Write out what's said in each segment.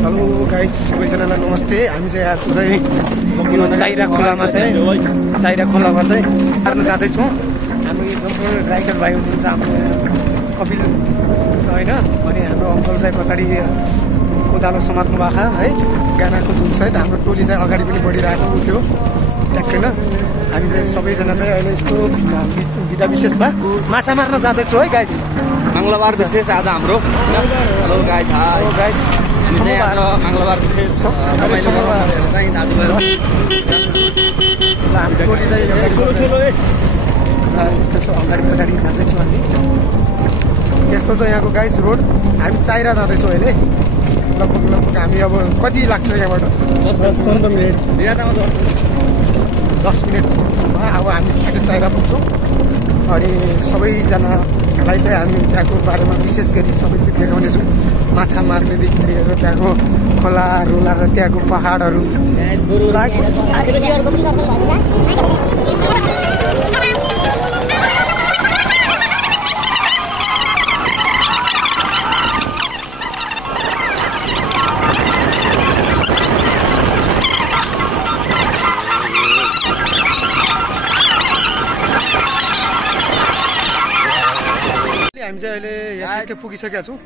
Hello guys, सबैजनालाई नमस्ते। हामी चाहिँ आज चाहिँ यो चाइरा खोलामा चाहिँ मार्न जाँदैछौँ। हामी जसको राइडर भाइ हुनुहुन्छ हाम्रो कपिल होइन, अनि हाम्रो अङ्कल चाहिँ पछाडि कोदालो समात्नु भएको है, गानाको धुनसहित हाम्रो टोली चाहिँ अगाडि पनि बढिरहेको थियो ट्याक्कै। हामी चाहिँ सबैजना चाहिँ अहिले यस्तो बिदा विशेषमा माछा मार्न जाँदैछौँ है गाइस। मंगलबार विशेष आज हाम्रो। हेलो गाइस, हेलो गाइस, मंगलबार विशेष हाम्रो टोली चाहिँ यस्तो अगाडि पछाडि जाँदैछौँ हामी। यस्तो छ यहाँको गाइस रोड। हामी चाइरा जाँदैछौँ अहिले। लगभग हामी अब कति लाग्छ यहाँबाट? 10 मिनटमा अब हामी ठ्याक्कै चाइरा पुग्छौँ। अनि सबैजनालाई चाहिँ हामी त्यहाँको बारेमा विशेष गरी सबै देखाउनेछौँ। माछा मार्नेदेखि लिएर त्यहाँको खोला रोला र त्यहाँको पहाडहरू। हामी चाहिँ अहिले यहाँ ठिकै पुगिसकेका छौँ।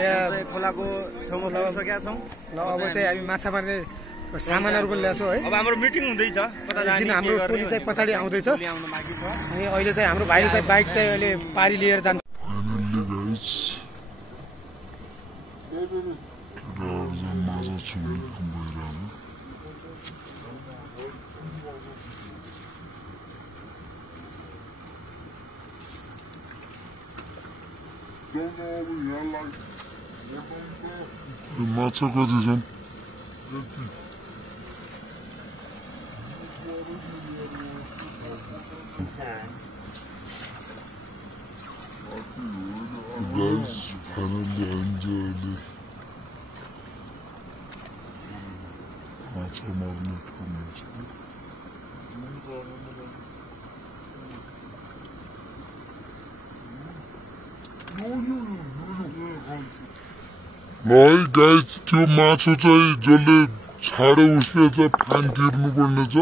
यहाँ खोलाको छेउमा पुगिसकेका छौँ। ल अब चाहिँ हामी माछा मार्ने सामानहरू पनि ल्याएको छौँ है। अब हाम्रो मिटिङ हुँदैछ, कता जाने हाम्रो टोली चाहिँ पछाडि आउँदैछ। अनि अहिले चाहिँ हाम्रो भाइले चाहिँ बाइक चाहिँ अहिले पारी लिएर जान्छ। माछा कति छन्? खाना ल्याइन्छ अहिले। माछा मार्ने काम छ। है गाइस, त्यो माछो चाहिँ जसले छाडो उसले चाहिँ फाइन तिर्नु पर्ने छ।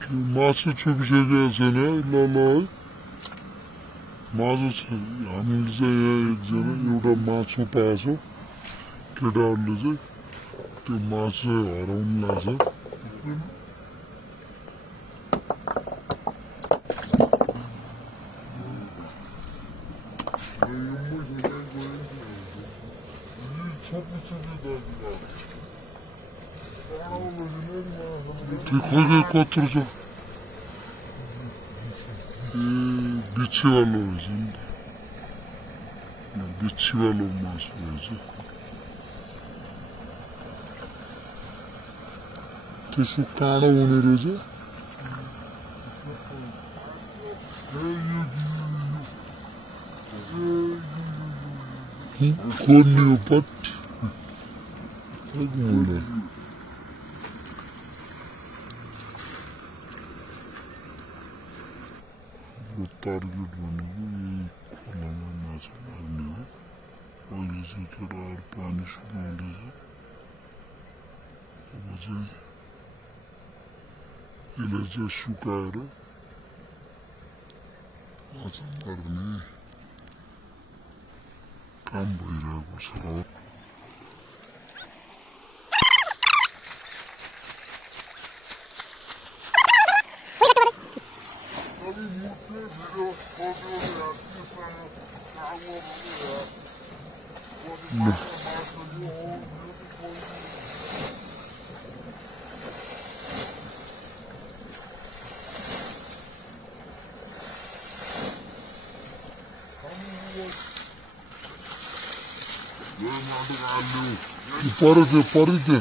त्यो माछो छोपिसकेको छैन है। ल है माछो छ। हामीले चाहिँ यहाँ एकजना एउटा माछो पाएछ। केटाहरूले चाहिँ त्यो माछो हराउनु लाग्छ। खोइ कत्रो छ। बिच्छीवालो रहेछ नि त। बिच्छीवालो मासु रहेछ। त्यसो काँडो हुने रहेछ। खोल्ने हो पट्टी। टार्गेट भनेको यही खोलामा माछा मार्ने हो। अहिले चाहिँ केटाहरू पानी सुकाउँदैछ। अब चाहिँ यसलाई चाहिँ सुकाएर माछा मार्ने काम भइरहेको छ। पर थियो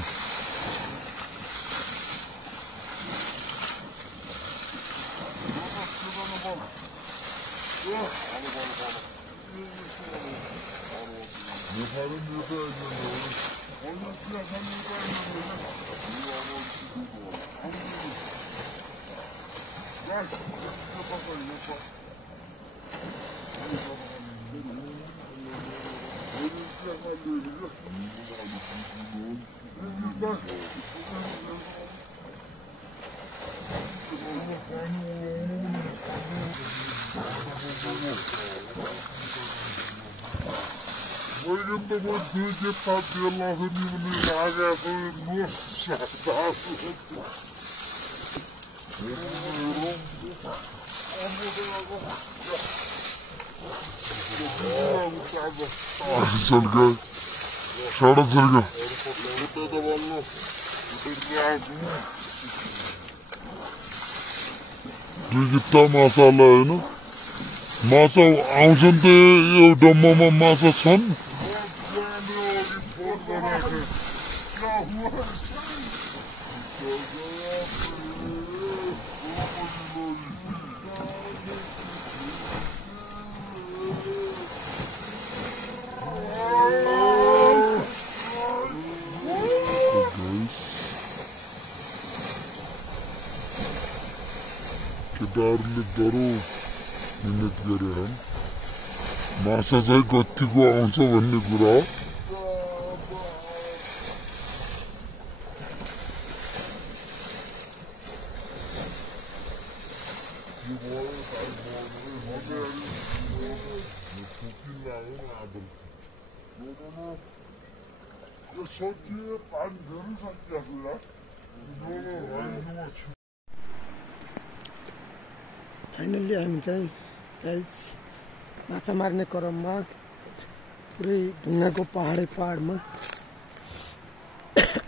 कितना मसाला होइन माछा आउँछन् त यो डम्बामा माछा छन् केटाहरूले डरो मिहिनेत गरे माछा चाहिँ कतिको आउँछ भन्ने कुरा हो फाइनल्ली हामी चाहिँ माछा मार्ने क्रममा पुरै ढुङ्गाको पहाडमा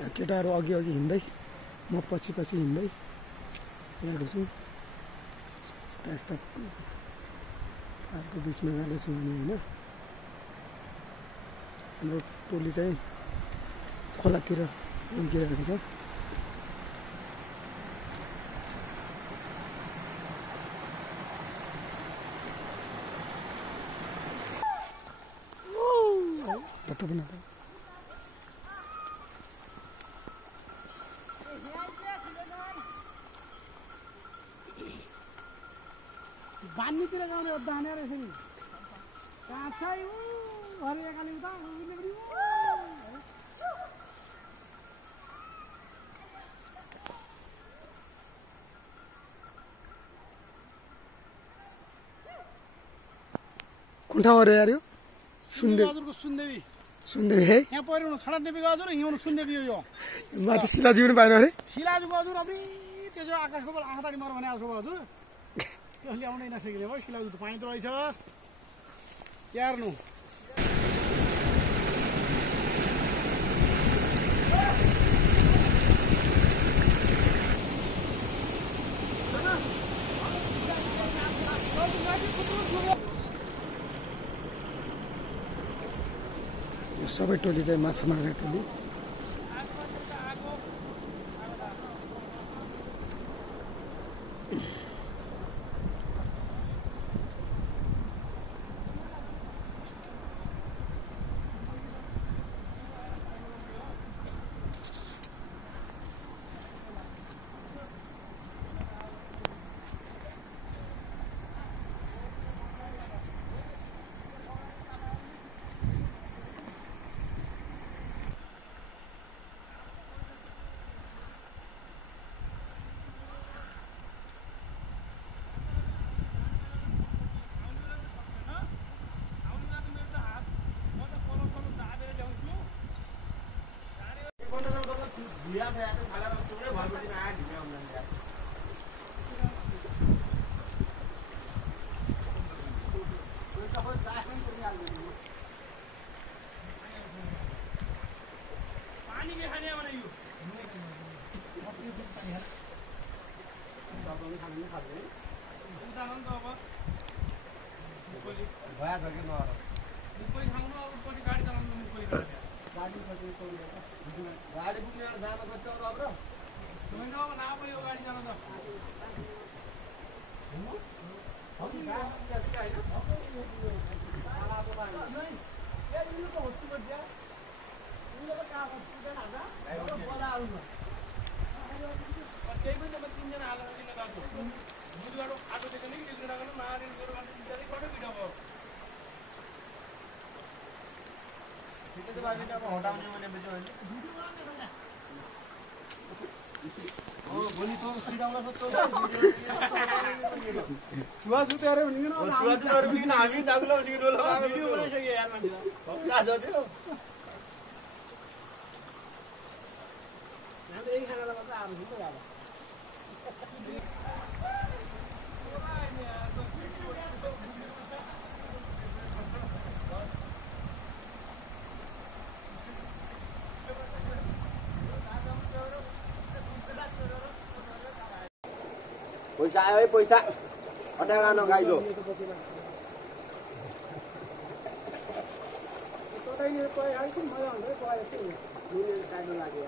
केटाहरू अघि हिँड्दै म पछि हिँड्दै गएको छु यस्ता पहाडको बिचमा जाँदैछु हामी होइन हाम्रो टोली चाहिँ खोलातिर उम्किरहेको छ बान्नीतिर गाउने दाने रहेछ नि काँचै हरियाकाले उता कुन ठाउँ अरे यार यो सुनदेवी सुनदेवी है यहाँ पहिरो छडादेवी हजुर हिउँ सुनदेवी हो यो माथि शिलाजी पनि पाएन अरे शिलाजीको हजुर अब त्यो चाहिँ आकाशको बल आँखाताडी मर भने आएको हजुर त्यो ल्याउनै नसकिले भयो शिलाजु त पाइँदो रहेछ यार्नु सबै टोली चाहिँ माछा मार्ने टोली छुवाछुतहरू पनि हामी डाकुला भिडियो बनाइसक्यो यार मान्छेलाई यही खानालाई मात्र आएको छु त पैसा आयो है पैसा हटाएर आउन गाइलो तपाईँले पढाइ अलिक मजा हुन्छ है पढाइ यस्तो दुनियाँ साइडमा लाग्यो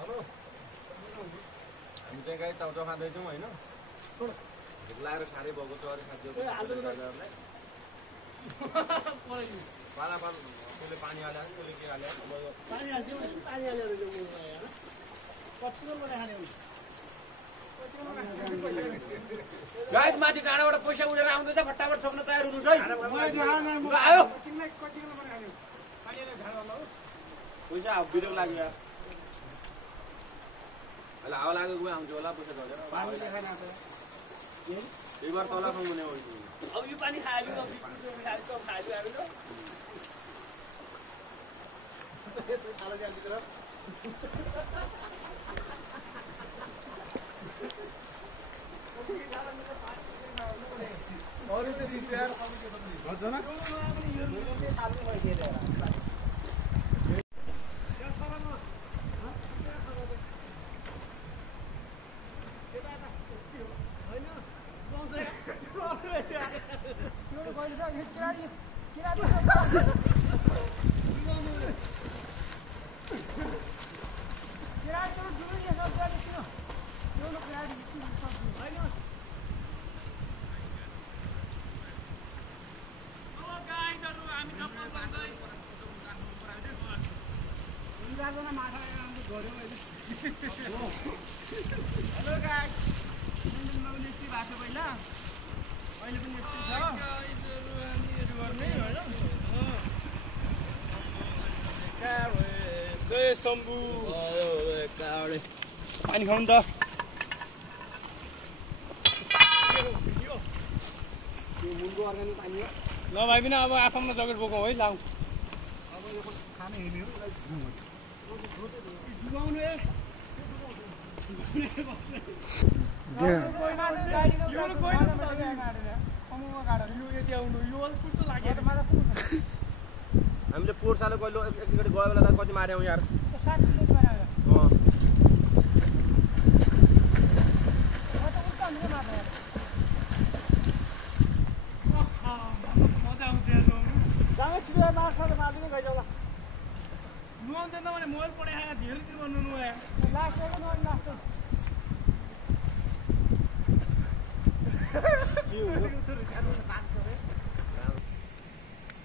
हेलो हामी चाहिँ गाई चाउचाउ खाँदैछौँ होइन लाएर साह्रै भएको छ अरे साथीहरू पाला कसले पानी हाल्यो कसले के हाल्यो गाइस माथि डाँडाबाट पैसा उडेर आउँदैछ फटाफट सक्न तयार हुनुहोस् है आयो पैसा भिडियो लाग्यो अहिले हावा लाग्यो गयो आउँथ्यो होला पैसा झरेर एक बार तल हुने हो अब यो पानी खायो सब खायो अरू त यार भन्छ न हेलो गाइस नौ लिप्सी भएको पहिला अहिले पनि लिप्सी छ शम्भु पानी खाउँ त ल भाइ पनि अब आफूमा जकेट बोकौँ है लाउँ अब यो खाने हेर्ने हामीले पोहोर साल कहिले एकचोटि गयो बेला कति मार्यौँ यार नुहाउँदैन भने मोबाइल पढाएर धेरैतिर भन्नु नुहाए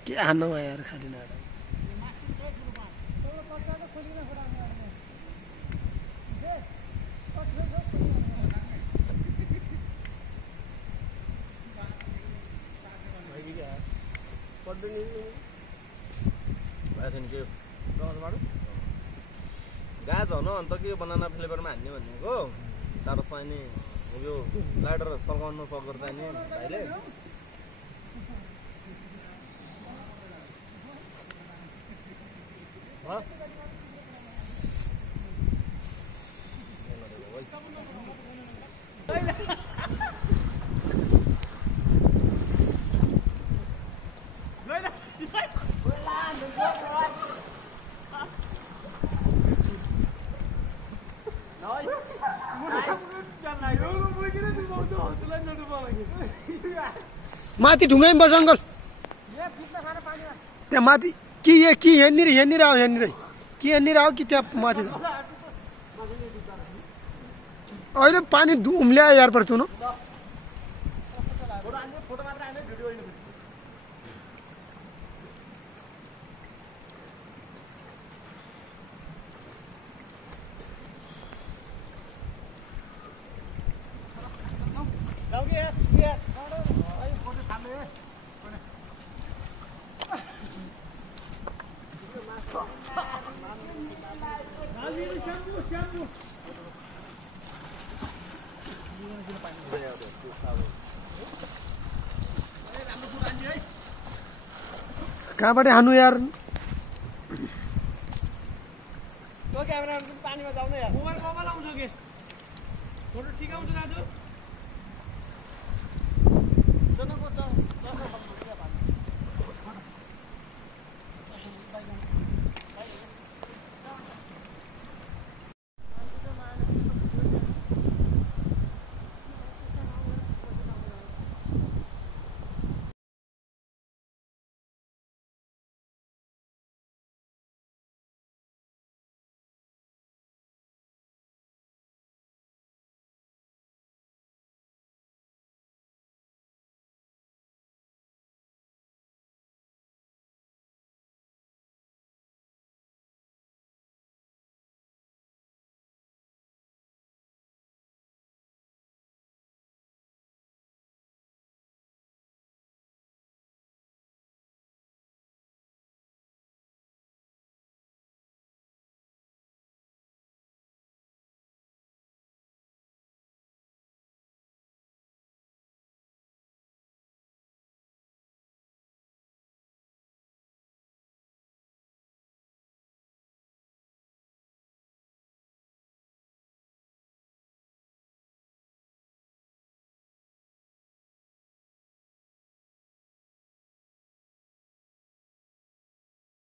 के हान्नु यार खाली नाडा गाज हो न अन्त के बनाना फ्लेभरमा हान्ने भनेको तर चाहिने यो लाइटर सल्काउन सक्दो चाहिने भाइले माथि ढुङ्गामा बस अङ्कल त्यहाँ माथि कि यहाँनिर आऊ यहाँनिर कि यहाँनिर आऊ कि त्यहाँ माथि जाऊ अहिले पानी उम्ल्या यार पर चुनो कहाँबाट हान्नु यार त्यो क्यामेरा पानीमा जाउन यार मोबाइल आउँछ कि फोटो ठिक आउँछ दाजु